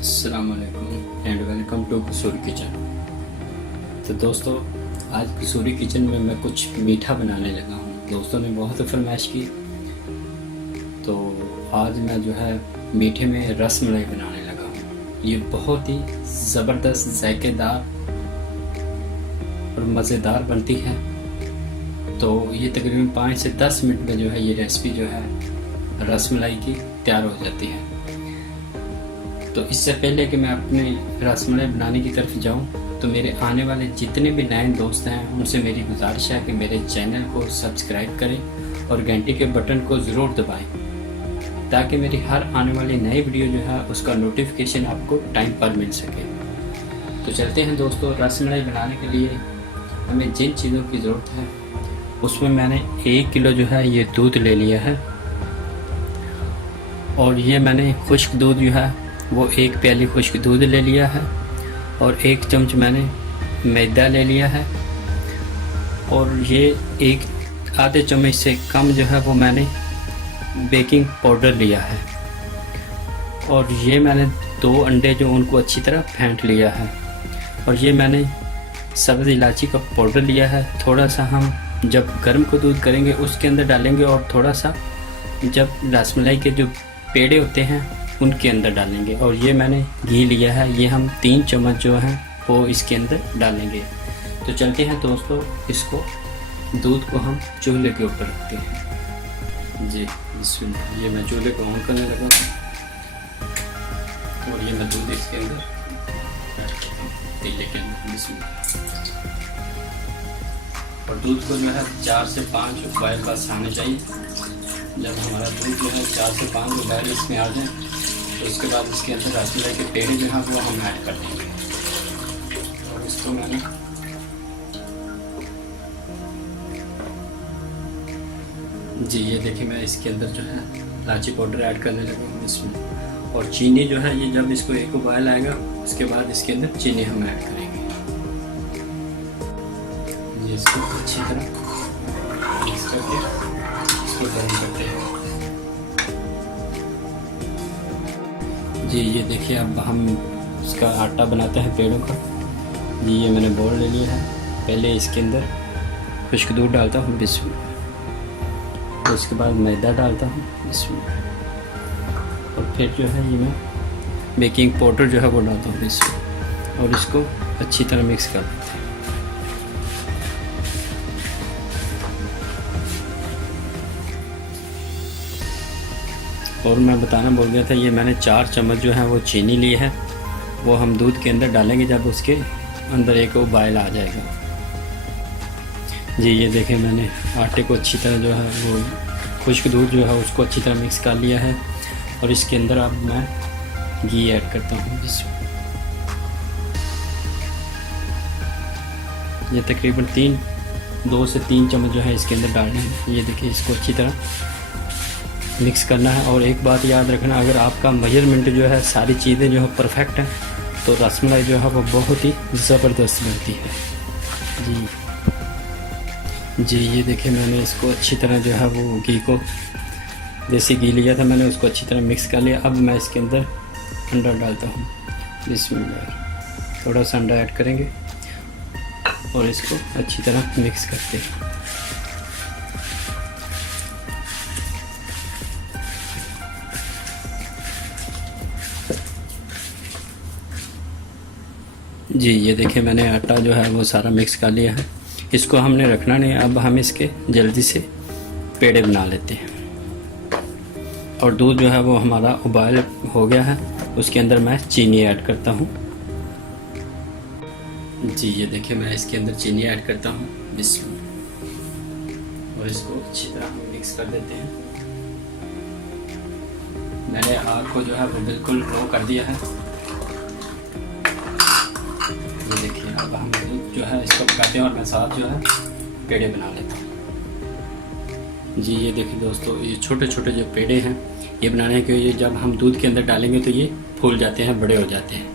अस्सलामुअलैकुम and welcome to Kasuri kitchen. तो दोस्तों, आज कसूरी किचन में मैं कुछ मीठा बनाने लगा हूँ। दोस्तों ने बहुत फरमाइश की, तो आज मैं जो है मीठे में रस मलाई बनाने लगा हूँ। ये बहुत ही ज़बरदस्त, जायकेदार और मज़ेदार बनती है। तो ये तकरीबन 5 से 10 मिनट में जो है ये रेसिपी जो है रस मलाई की तैयार हो जाती है। तो इससे पहले कि मैं अपने रसमलाई बनाने की तरफ जाऊं, तो मेरे आने वाले जितने भी नए दोस्त हैं उनसे मेरी गुजारिश है कि मेरे चैनल को सब्सक्राइब करें और घंटी के बटन को ज़रूर दबाएं, ताकि मेरी हर आने वाली नई वीडियो जो है उसका नोटिफिकेशन आपको टाइम पर मिल सके। तो चलते हैं दोस्तों, रसमलाई बनाने के लिए हमें जिन चीज़ों की ज़रूरत है उसमें मैंने 1 किलो जो है ये दूध ले लिया है, और ये मैंने खुश्क दूध जो है वो 1 प्याली खुश्क दूध ले लिया है, और 1 चम्मच मैंने मैदा ले लिया है, और ये 1 आधे चम्मच से कम जो है वो मैंने बेकिंग पाउडर लिया है, और ये मैंने 2 अंडे जो उनको अच्छी तरह फेंट लिया है, और ये मैंने सब्ज़ इलायची का पाउडर लिया है। थोड़ा सा हम जब गर्म को दूध करेंगे उसके अंदर डालेंगे, और थोड़ा सा जब रसमलाई के जो पेड़े होते हैं उनके अंदर डालेंगे। और ये मैंने घी लिया है, ये हम 3 चम्मच जो हैं वो इसके अंदर डालेंगे। तो चलते हैं दोस्तों, इसको दूध को हम चूल्हे के ऊपर रखते हैं। जी बिस्मिल्लाह, ये मैं चूल्हे को ऑन करने लगा और ये मैं दूध इसके अंदर तीले के अंदर बिस्मिल्लाह। और दूध को जो है 4 से 5 उबाल बस आने चाहिए। जब हमारा दूध जो है 4 से 5 उबाल इसमें आ जाए, तो उसके बाद इसके अंदर रसमलाई के पेड़े जो हैं वो हम ऐड कर देंगे। और इसको मैंने जी ये देखिए, मैं इसके अंदर जो है इलायची पाउडर ऐड करने लगा हूँ इसमें। और चीनी जो है ये जब इसको 1 उबाल आएगा उसके बाद इसके अंदर चीनी हम ऐड करेंगे। ये इसको अच्छी तरह मिक्स करके इसको गर्म करते हैं। जी ये देखिए, अब हम इसका आटा बनाते हैं पेड़ों का। जी ये मैंने बोल ले लिया है। पहले इसके अंदर खुश्क दूध डालता हूँ बिस्मिल्लाह, तो उसके बाद मैदा डालता हूँ बिस्मिल्लाह, और फिर जो है ये मैं बेकिंग पाउडर जो है वो डालता हूँ बिस्मिल्लाह, और इसको अच्छी तरह मिक्स कर देते हैं। और मैं बताना भूल गया था, ये मैंने 4 चम्मच जो है वो चीनी ली है, वो हम दूध के अंदर डालेंगे जब उसके अंदर एक उबाल आ जाएगा। जी ये देखें, मैंने आटे को अच्छी तरह जो है वो खुश्क दूध जो है उसको अच्छी तरह मिक्स कर लिया है, और इसके अंदर अब मैं घी ऐड करता हूँ। ये तकरीबन 2 से 3 चम्मच जो है इसके अंदर डालने हैं। ये देखिए, इसको अच्छी तरह मिक्स करना है। और एक बात याद रखना, अगर आपका मेजरमेंट जो है सारी चीज़ें जो है परफेक्ट हैं, तो रसमलाई जो है वो बहुत ही ज़बरदस्त बनती है। जी ये देखिए, मैंने इसको अच्छी तरह जो है वो घी को, देसी घी लिया था मैंने, उसको अच्छी तरह मिक्स कर लिया। अब मैं इसके अंदर अंडा डालता हूँ बिस्मिल्लाह। थोड़ा सा अंडा ऐड करेंगे और इसको अच्छी तरह मिक्स करते हैं। जी ये देखिए, मैंने आटा जो है वो सारा मिक्स कर लिया है। इसको हमने रखना नहीं, अब हम इसके जल्दी से पेड़े बना लेते हैं। और दूध जो है वो हमारा उबाल हो गया है, उसके अंदर मैं चीनी ऐड करता हूँ। जी ये देखिए, मैं इसके अंदर चीनी ऐड करता हूँ बिस्मिल्लाह, और इसको अच्छी तरह हम मिक्स कर देते हैं। मैंने आग को जो है वो बिल्कुल लो कर दिया है। देखिए, अब हम जो है इसको पकाते हैं और मैं साथ जो है पेड़े बना लेता हूँ। जी ये देखिए दोस्तों, ये छोटे छोटे जो पेड़े हैं ये बनाने के लिए जब हम दूध के अंदर डालेंगे तो ये फूल जाते हैं, बड़े हो जाते हैं।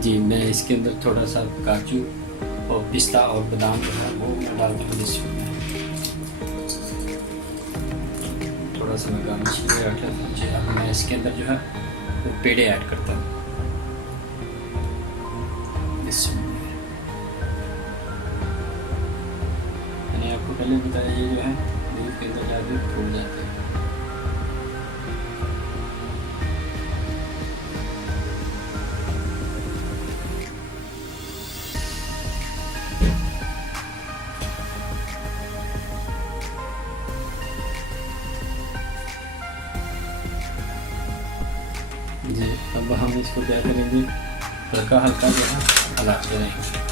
जी मैं इसके अंदर थोड़ा सा काजू और पिस्ता और बादाम जो है वो मैं डालता हूँ। थोड़ा थोड़ा सा मैं गार्निश के लिए रख लेता हूँ जी। अब मैं इसके अंदर जो है वो पेड़े ऐड करता हूँ। मैंने आपको पहले बताया ये जो है दूध के अंदर जाके फूल जाते हैं। जी अब हम इसको क्या करेंगे, हल्का हल्का जो है हलाते रहेंगे।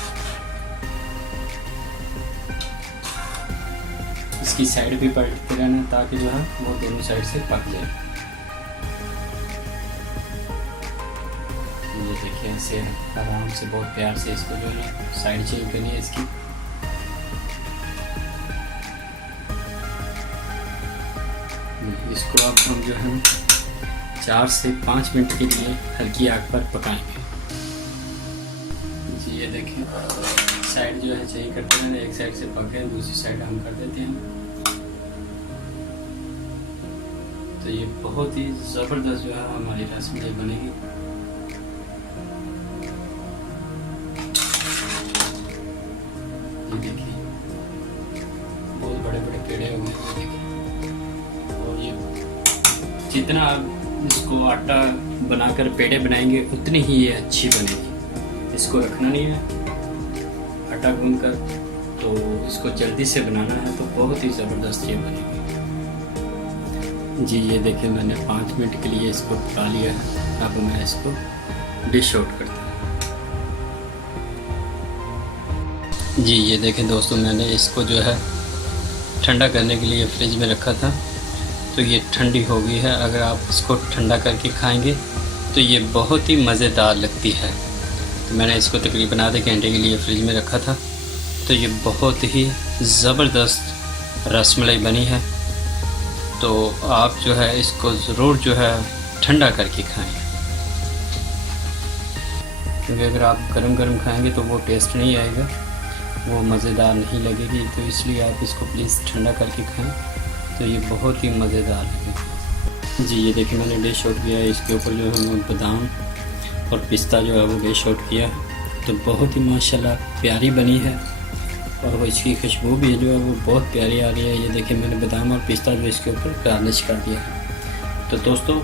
इसकी साइड भी पलटते रहना ताकि जो है वो दोनों साइड से पक जाए। ये देखिए ऐसे आराम से बहुत प्यार से इसको जो है साइड चेंज करनी है इसकी। इसको अब हम जो है 4 से 5 मिनट के लिए हल्की आग पर पकाएंगे जी। ये देखिए साइड जो है चेंज करते हैं, एक साइड से पके दूसरी साइड हम कर देते हैं। तो ये बहुत ही ज़बरदस्त जो है हमारी रसमलाई बनेगी। ये देखिए बहुत बड़े बड़े पेड़े हो गए देखिए। और ये जितना इसको आटा बनाकर पेड़े बनाएंगे उतनी ही ये अच्छी बनेगी। इसको रखना नहीं है आटा गूंद कर, तो इसको जल्दी से बनाना है तो बहुत ही ज़बरदस्त ये बनेगी जी। ये देखिए मैंने 5 मिनट के लिए इसको पका लिया है। अब मैं इसको डिश आउट करता हूँ जी। ये देखें दोस्तों मैंने इसको जो है ठंडा करने के लिए फ्रिज में रखा था, तो ये ठंडी हो गई है। अगर आप इसको ठंडा करके खाएंगे तो ये बहुत ही मज़ेदार लगती है। तो मैंने इसको तकरीबन आधे घंटे के लिए फ्रिज में रखा था, तो ये बहुत ही ज़बरदस्त रसमलाई बनी है। तो आप जो है इसको ज़रूर जो है ठंडा करके खाएं, क्योंकि अगर आप गरम गरम खाएंगे तो वो टेस्ट नहीं आएगा, वो मज़ेदार नहीं लगेगी। तो इसलिए आप इसको प्लीज़ ठंडा करके खाएं, तो ये बहुत ही मज़ेदार है जी। ये देखिए मैंने डिश आउट किया है। इसके ऊपर जो है बादाम और पिस्ता जो है वो डिश आउट किया, तो बहुत ही माशाल्लाह प्यारी बनी है। और वो इसकी खुशबू भी जो है वो बहुत प्यारी आ रही है। ये देखिए मैंने बादाम और पिस्ता जो इसके ऊपर गार्निश कर दिया है। तो दोस्तों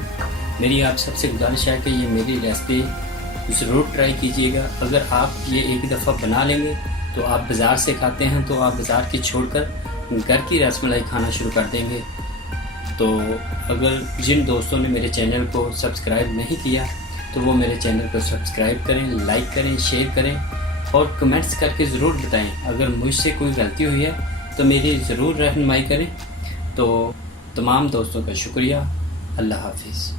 मेरी आप सबसे गुजारिश है कि ये मेरी रेसिपी ज़रूर ट्राई कीजिएगा। अगर आप ये एक दफ़ा बना लेंगे तो आप बाज़ार से खाते हैं तो आप बाज़ार की छोड़कर घर की रसमलाई खाना शुरू कर देंगे। तो अगर जिन दोस्तों ने मेरे चैनल को सब्सक्राइब नहीं किया तो वो मेरे चैनल को सब्सक्राइब करें, लाइक करें, शेयर करें और कमेंट्स करके ज़रूर बताएं। अगर मुझसे कोई गलती हुई है तो मेरी ज़रूर रहनुमाई करें। तो तमाम दोस्तों का शुक्रिया। अल्लाह हाफिज़।